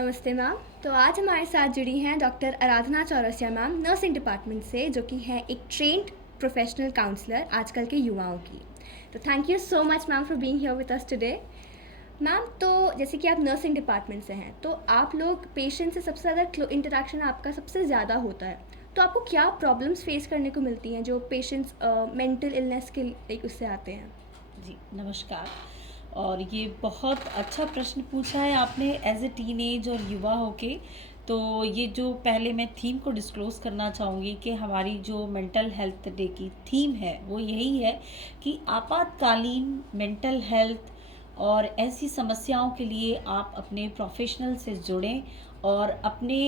नमस्ते मैम। तो आज हमारे साथ जुड़ी हैं डॉक्टर आराधना चौरसिया मैम, नर्सिंग डिपार्टमेंट से, जो कि है एक ट्रेंड प्रोफेशनल काउंसलर आजकल के युवाओं की। तो thank you so much ma'am for being here with us today. Ma'am, तो जैसे कि आप नर्सिंग डिपार्टमेंट से हैं, तो आप लोग पेशेंट से सबसे ज़्यादा इंटरेक्शन आपका सबसे ज़्यादा होता है। तो आपको क्या प्रॉब्लम्स फेस करने को मिलती हैं जो पेशेंट्स मेंटल इलनेस के एक उससे आते हैं? जी, नमस्कार। और ये बहुत अच्छा प्रश्न पूछा है आपने एज ए टीनेज और युवा होके। तो ये जो पहले मैं थीम को डिस्क्लोज़ करना चाहूँगी कि हमारी जो मेंटल हेल्थ डे की थीम है वो यही है कि आपातकालीन मेंटल हेल्थ और ऐसी समस्याओं के लिए आप अपने प्रोफेशनल से जुड़ें और अपने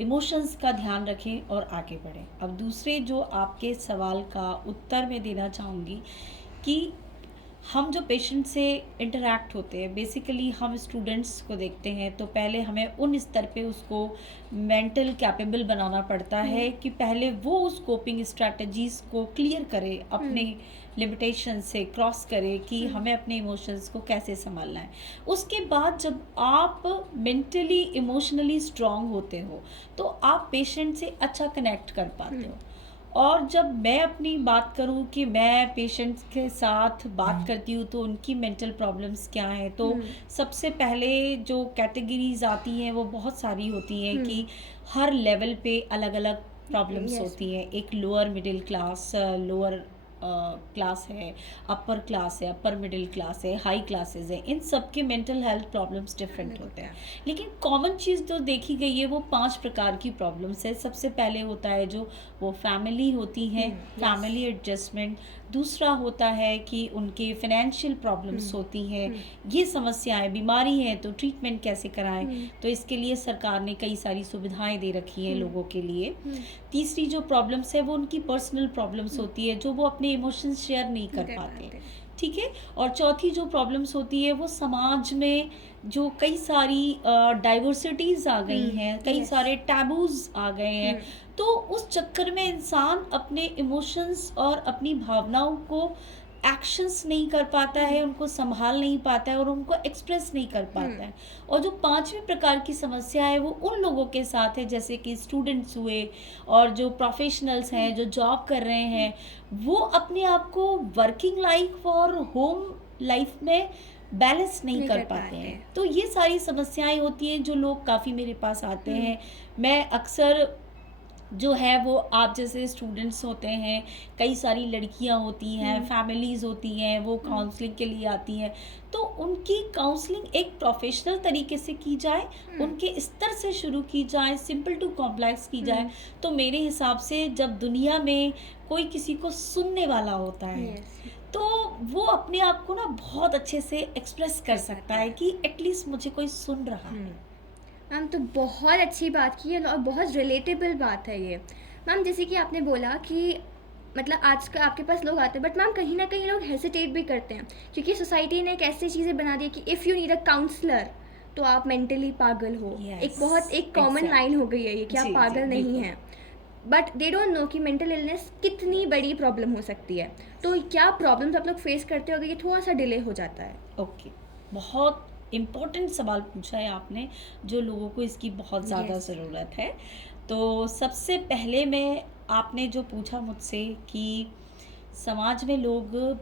इमोशंस का ध्यान रखें और आगे बढ़ें। अब दूसरे जो आपके सवाल का उत्तर मैं देना चाहूँगी कि हम जो पेशेंट से इंटरेक्ट होते हैं, बेसिकली हम स्टूडेंट्स को देखते हैं तो पहले हमें उन स्तर पे उसको मेंटल कैपेबल बनाना पड़ता है कि पहले वो उस कोपिंग स्ट्रैटेजीज़ को क्लियर करे, अपने लिमिटेशन से क्रॉस करे कि हमें अपने इमोशंस को कैसे संभालना है। उसके बाद जब आप मेंटली इमोशनली स्ट्रांग होते हो तो आप पेशेंट से अच्छा कनेक्ट कर पाते हो। और जब मैं अपनी बात करूं कि मैं पेशेंट्स के साथ बात करती हूं तो उनकी मेंटल प्रॉब्लम्स क्या हैं, तो सबसे पहले जो कैटेगरीज आती हैं वो बहुत सारी होती हैं कि हर लेवल पे अलग अलग प्रॉब्लम्स Yes. होती हैं। एक lower middle class, lower class है, अपर क्लास है, अपर मिडिल क्लास है, हाई क्लासेस है। इन सब के मेंटल हेल्थ प्रॉब्लम्स डिफरेंट होते हैं, लेकिन कॉमन चीज़ जो देखी गई है वो 5 प्रकार की प्रॉब्लम्स है। सबसे पहले होता है जो वो फैमिली होती है, फैमिली एडजस्टमेंट। दूसरा होता है कि उनके फाइनेंशियल प्रॉब्लम्स होती हैं, ये समस्याएं, बीमारी है तो ट्रीटमेंट कैसे कराएं, तो इसके लिए सरकार ने कई सारी सुविधाएं दे रखी हैं लोगों के लिए। तीसरी जो प्रॉब्लम्स है वो उनकी पर्सनल प्रॉब्लम्स होती है जो वो अपने इमोशंस शेयर नहीं कर पाते, ठीक है। और चौथी जो प्रॉब्लम्स होती है वो समाज में जो कई सारी डाइवर्सिटीज़ आ गई हैं, कई सारे टैबूज आ गए हैं, तो उस चक्कर में इंसान अपने इमोशंस और अपनी भावनाओं को एक्शंस नहीं कर पाता है, उनको संभाल नहीं पाता है और उनको एक्सप्रेस नहीं कर पाता है। और जो पांचवें प्रकार की समस्या है वो उन लोगों के साथ है जैसे कि स्टूडेंट्स हुए और जो प्रोफेशनल्स हैं, जो जॉब कर रहे हैं, वो अपने आप को वर्किंग लाइफ और होम लाइफ में बैलेंस नहीं कर पाते हैं। तो ये सारी समस्याएं होती हैं जो लोग काफ़ी मेरे पास आते हैं। मैं अक्सर जो है वो आप जैसे स्टूडेंट्स होते हैं, कई सारी लड़कियां होती हैं, फैमिलीज़ होती हैं, वो काउंसलिंग के लिए आती हैं, तो उनकी काउंसलिंग एक प्रोफेशनल तरीके से की जाए, उनके स्तर से शुरू की जाए, सिंपल टू कॉम्प्लेक्स की जाए। तो मेरे हिसाब से जब दुनिया में कोई किसी को सुनने वाला होता है तो वो अपने आप को ना बहुत अच्छे से एक्सप्रेस कर सकता है कि एटलीस्ट मुझे कोई सुन रहा है। मैम, तो बहुत अच्छी बात की है और बहुत रिलेटेबल बात है ये। मैम, जैसे कि आपने बोला कि मतलब आज का आपके पास लोग आते हैं, बट मैम कहीं ना कहीं लोग हेसिटेट भी करते हैं क्योंकि सोसाइटी ने एक ऐसी चीज़ें बना दी है कि if you need a counsellor तो आप मेंटली पागल हो। एक कॉमन लाइन हो गई है ये कि आप पागल नहीं हैं। बट दे डोंट नो कि मेंटल इलनेस कितनी बड़ी प्रॉब्लम हो सकती है। तो क्या प्रॉब्लम्स आप लोग फेस करते हो अगर ये थोड़ा सा डिले हो जाता है? ओके, बहुत इम्पोर्टेंट सवाल पूछा है आपने, जो लोगों को इसकी बहुत ज़्यादा ज़रूरत है। तो सबसे पहले मैं, आपने जो पूछा मुझसे कि समाज में लोग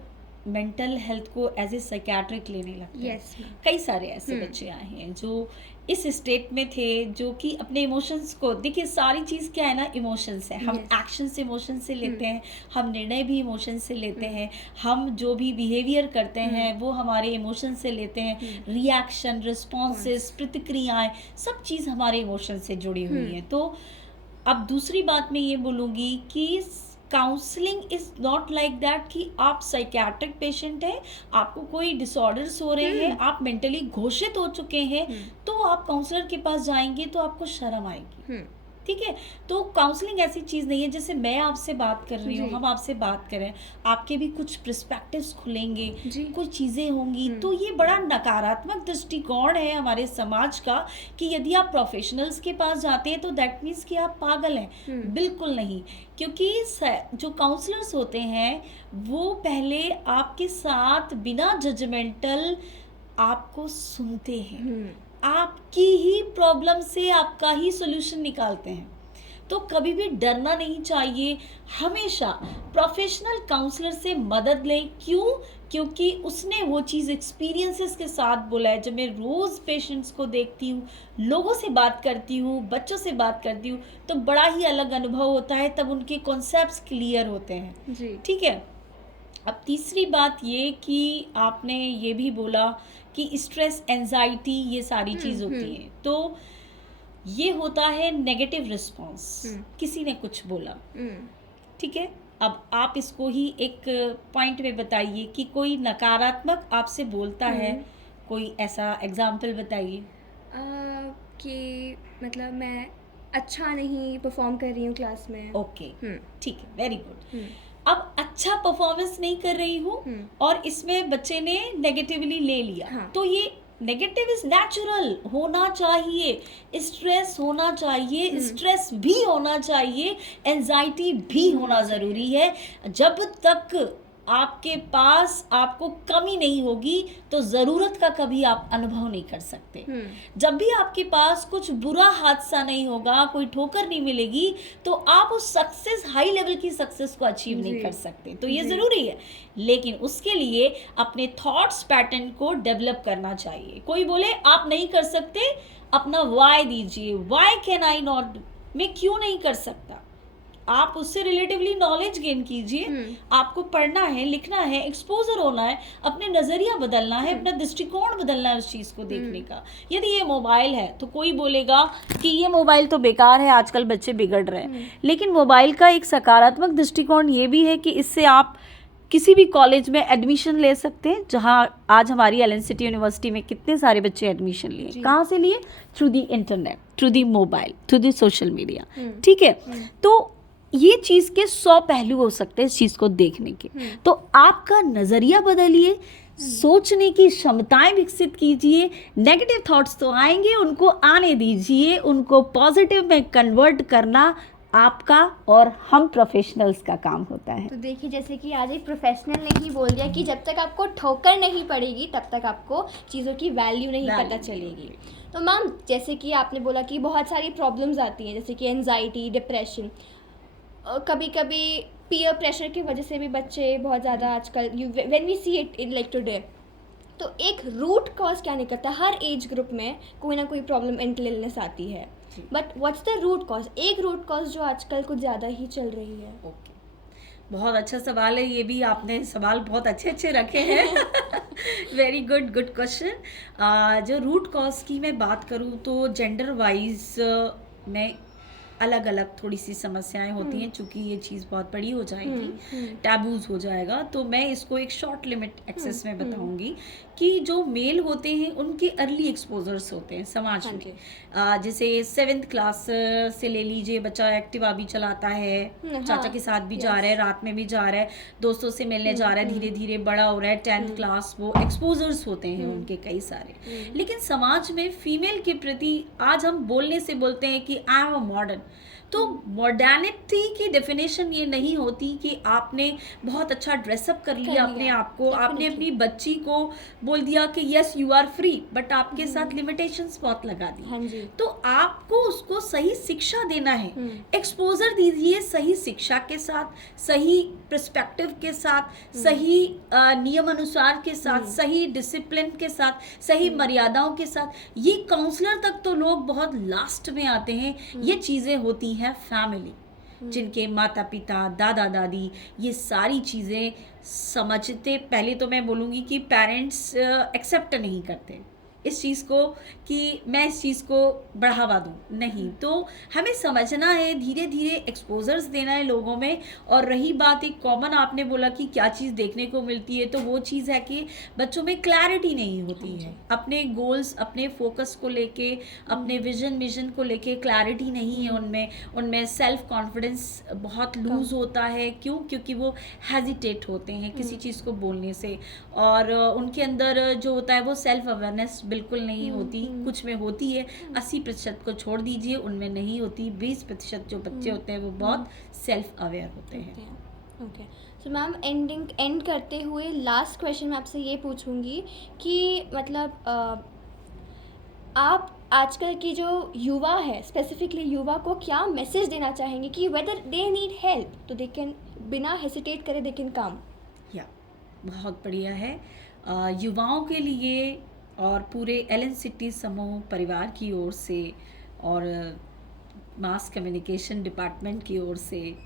मेंटल हेल्थ को एज ए साइकेट्रिक लेने लगते हैं। कई सारे ऐसे बच्चे आए हैं जो इस स्टेट में थे, जो कि अपने इमोशंस को, देखिए सारी चीज़ क्या है ना, इमोशंस है। हम एक्शन से इमोशन से लेते हैं, हम निर्णय भी इमोशन से लेते हैं, हम जो भी बिहेवियर करते हैं वो हमारे इमोशन से लेते हैं। रिएक्शन, रिस्पॉन्सेस, प्रतिक्रियाएं, सब चीज़ हमारे इमोशन से जुड़ी हुई है। तो अब दूसरी बात मैं ये बोलूँगी कि counselling is not like that कि आप साइकेट्रिक पेशेंट हैं, आपको कोई डिसऑर्डर्स हो रहे हैं, आप मेंटली घोषित हो चुके हैं, तो आप काउंसलर के पास जाएंगे तो आपको शर्म आएगी, ठीक है। तो काउंसलिंग ऐसी चीज़ नहीं है, जैसे मैं आपसे बात कर रही हूँ, हम आपसे बात करें, आपके भी कुछ पर्सपेक्टिव्स खुलेंगे, कुछ चीज़ें होंगी। तो ये बड़ा नकारात्मक दृष्टिकोण है हमारे समाज का कि यदि आप प्रोफेशनल्स के पास जाते हैं तो दैट मीन्स कि आप पागल हैं। बिल्कुल नहीं, क्योंकि जो काउंसलर्स होते हैं वो पहले आपके साथ बिना जजमेंटल आपको सुनते हैं, आपकी ही प्रॉब्लम से आपका ही सोल्यूशन निकालते हैं। तो कभी भी डरना नहीं चाहिए, हमेशा प्रोफेशनल काउंसलर से मदद लें। क्यों? क्योंकि उसने वो चीज़ एक्सपीरियंसेस के साथ बोला है। जब मैं रोज़ पेशेंट्स को देखती हूँ, लोगों से बात करती हूँ, बच्चों से बात करती हूँ, तो बड़ा ही अलग अनुभव होता है, तब उनके कॉन्सेप्ट्स क्लियर होते हैं। जी। ठीक है। अब तीसरी बात ये कि आपने ये भी बोला कि स्ट्रेस, एंजाइटी, ये सारी चीज़ होती है। तो ये होता है नेगेटिव रिस्पॉन्स, किसी ने कुछ बोला, ठीक है। अब आप इसको ही एक पॉइंट में बताइए कि कोई नकारात्मक आपसे बोलता है, कोई ऐसा एग्जाम्पल बताइए। कि मतलब मैं अच्छा नहीं परफॉर्म कर रही हूँ क्लास में। ओके, ठीक है, वेरी गुड। हम्म, अब अच्छा परफॉर्मेंस नहीं कर रही हूँ और इसमें बच्चे ने नेगेटिवली ले लिया, हाँ। तो ये नेगेटिव इज नेचुरल, होना चाहिए, स्ट्रेस होना चाहिए, स्ट्रेस भी होना चाहिए, एंजाइटी भी होना ज़रूरी है। जब तक आपके पास आपको कमी नहीं होगी तो ज़रूरत का कभी आप अनुभव नहीं कर सकते। जब भी आपके पास कुछ बुरा हादसा नहीं होगा, कोई ठोकर नहीं मिलेगी, तो आप उस सक्सेस, हाई लेवल की सक्सेस को अचीव नहीं कर सकते। तो ये ज़रूरी है, लेकिन उसके लिए अपने थॉट्स पैटर्न को डेवलप करना चाहिए। कोई बोले आप नहीं कर सकते, अपना वाई दीजिए, वाई कैन आई नॉट, मैं क्यों नहीं कर सकता। आप उससे रिलेटिवली नॉलेज गेन कीजिए। आपको पढ़ना है, लिखना है, एक्सपोजर होना है, अपने नज़रिया बदलना है, अपना दृष्टिकोण बदलना है उस चीज़ को देखने का। यदि ये मोबाइल है तो कोई बोलेगा कि ये मोबाइल तो बेकार है, आजकल बच्चे बिगड़ रहे हैं, लेकिन मोबाइल का एक सकारात्मक दृष्टिकोण ये भी है कि इससे आप किसी भी कॉलेज में एडमिशन ले सकते हैं। जहाँ आज हमारी एलन सिटी यूनिवर्सिटी में कितने सारे बच्चे एडमिशन लिए, कहाँ से लिए? Through the internet, through the mobile, through the social media. ठीक है। तो ये चीज़ के 100 पहलू हो सकते हैं इस चीज़ को देखने के। तो आपका नज़रिया बदलिए, सोचने की क्षमताएं विकसित कीजिए। नेगेटिव थॉट्स तो आएंगे, उनको आने दीजिए, उनको पॉजिटिव में कन्वर्ट करना आपका और हम प्रोफेशनल्स का काम होता है। तो देखिए, जैसे कि आज एक प्रोफेशनल ने ही बोल दिया कि जब तक आपको ठोकर नहीं पड़ेगी तब तक आपको चीज़ों की वैल्यू नहीं पता चलेगी। तो मैम, जैसे कि आपने बोला कि बहुत सारी प्रॉब्लम्स आती हैं, जैसे कि एंजाइटी, डिप्रेशन, कभी कभी पीयर प्रेशर की वजह से भी बच्चे बहुत ज़्यादा आजकल, when we see it in like today, तो एक रूट कॉज क्या निकलता है? हर एज ग्रुप में कोई ना कोई प्रॉब्लम, मेंटल इलनेस आती है, but what's the root cause? एक रूट कॉज जो आजकल कुछ ज़्यादा ही चल रही है। ओके, बहुत अच्छा सवाल है, ये भी आपने सवाल बहुत अच्छे अच्छे रखे हैं। Very good, good question. जो रूट कॉज की मैं बात करूँ तो जेंडर वाइज में अलग अलग थोड़ी सी समस्याएं होती हैं, चूँकि ये चीज़ बहुत बड़ी हो जाएगी, टैबूज हो जाएगा, तो मैं इसको एक शॉर्ट लिमिट एक्सेस में बताऊंगी कि जो मेल होते हैं उनके अर्ली एक्सपोजर्स होते हैं समाज में। जैसे 7th क्लास से ले लीजिए, बच्चा एक्टिवा भी चलाता है, चाचा के साथ भी जा रहा है, रात में भी जा रहा है, दोस्तों से मिलने जा रहा है, धीरे धीरे बड़ा हो रहा है, 10th क्लास, वो एक्सपोजर्स होते हैं उनके कई सारे। लेकिन समाज में फीमेल के प्रति आज हम बोलने से बोलते हैं कि आई एम अ मॉडर्न। तो मॉडर्निटी की डेफिनेशन ये नहीं होती कि आपने बहुत अच्छा ड्रेसअप कर लिया अपने आप को, आपने अपनी बच्ची को बोल दिया कि yes you are free, but आपके साथ लिमिटेशंस बहुत लगा दी। तो आपको उसको सही शिक्षा देना है, एक्सपोजर दीजिए सही शिक्षा के साथ, सही पर्सपेक्टिव के साथ, सही नियम अनुसार के साथ, सही डिसिप्लिन के साथ, सही मर्यादाओं के साथ। ये काउंसलर तक तो लोग बहुत लास्ट में आते हैं। ये चीज़ें होती हैं फैमिली, जिनके माता पिता, दादा दादी ये सारी चीज़ें समझते, पहले तो मैं बोलूँगी कि पेरेंट्स एक्सेप्ट नहीं करते इस चीज़ को कि मैं इस चीज़ को बढ़ावा दूँ, नहीं। तो हमें समझना है, धीरे धीरे एक्सपोजर्स देना है लोगों में। और रही बात एक कॉमन, आपने बोला कि क्या चीज़ देखने को मिलती है, तो वो चीज़ है कि बच्चों में क्लैरिटी नहीं होती है अपने गोल्स, अपने फोकस को लेके, अपने विजन को लेके क्लैरिटी नहीं है उनमें सेल्फ कॉन्फिडेंस बहुत लूज़ होता है। क्यों? क्योंकि वो हेजिटेट होते हैं किसी चीज़ को बोलने से, और उनके अंदर जो होता है वो सेल्फ अवेयरनेस बिल्कुल नहीं होती। कुछ में होती है, 80% को छोड़ दीजिए, उनमें नहीं होती। 20% जो बच्चे होते हैं वो बहुत सेल्फ अवेयर होते हैं। ओके, सो मैम, एंड करते हुए लास्ट क्वेश्चन मैं आपसे ये पूछूंगी कि मतलब आप आजकल की जो युवा है, स्पेसिफिकली युवा को क्या मैसेज देना चाहेंगे कि वेदर दे नीड हेल्प तो दे कैन, बिना हेसिटेट करे दे कैन कम? या बहुत बढ़िया है। युवाओं के लिए और पूरे एलन सिटी समूह परिवार की ओर से और मास कम्युनिकेशन डिपार्टमेंट की ओर से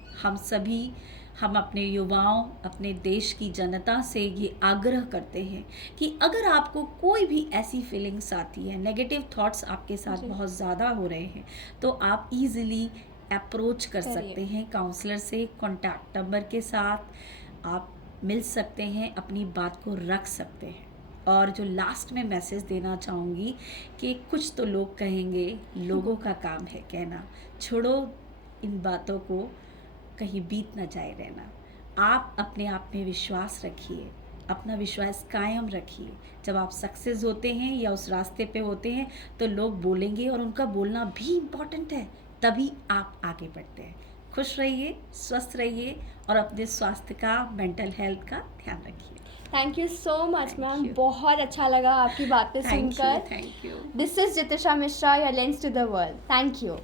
हम अपने युवाओं, अपने देश की जनता से ये आग्रह करते हैं कि अगर आपको कोई भी ऐसी फीलिंग्स आती है, नेगेटिव थॉट्स आपके साथ जी। बहुत ज़्यादा हो रहे हैं, तो आप इजीली अप्रोच कर करिए। सकते हैं काउंसलर से। कॉन्टैक्ट नंबर के साथ आप मिल सकते हैं, अपनी बात को रख सकते हैं। और जो लास्ट में मैसेज देना चाहूँगी कि कुछ तो लोग कहेंगे, लोगों का काम है कहना, छोड़ो इन बातों को, कहीं बीत ना जाए रहना। आप अपने आप में विश्वास रखिए, अपना विश्वास कायम रखिए। जब आप सक्सेस होते हैं या उस रास्ते पे होते हैं तो लोग बोलेंगे और उनका बोलना भी इम्पॉर्टेंट है, तभी आप आगे बढ़ते हैं। खुश रहिए, स्वस्थ रहिए और अपने स्वास्थ्य का, मेंटल हेल्थ का ध्यान रखिए। Thank you so much Thank ma'am, you. बहुत अच्छा लगा आपकी बातें Thank you, सुनकर। thank you. This is Jitisha Mishra, your lens to the world. Thank you.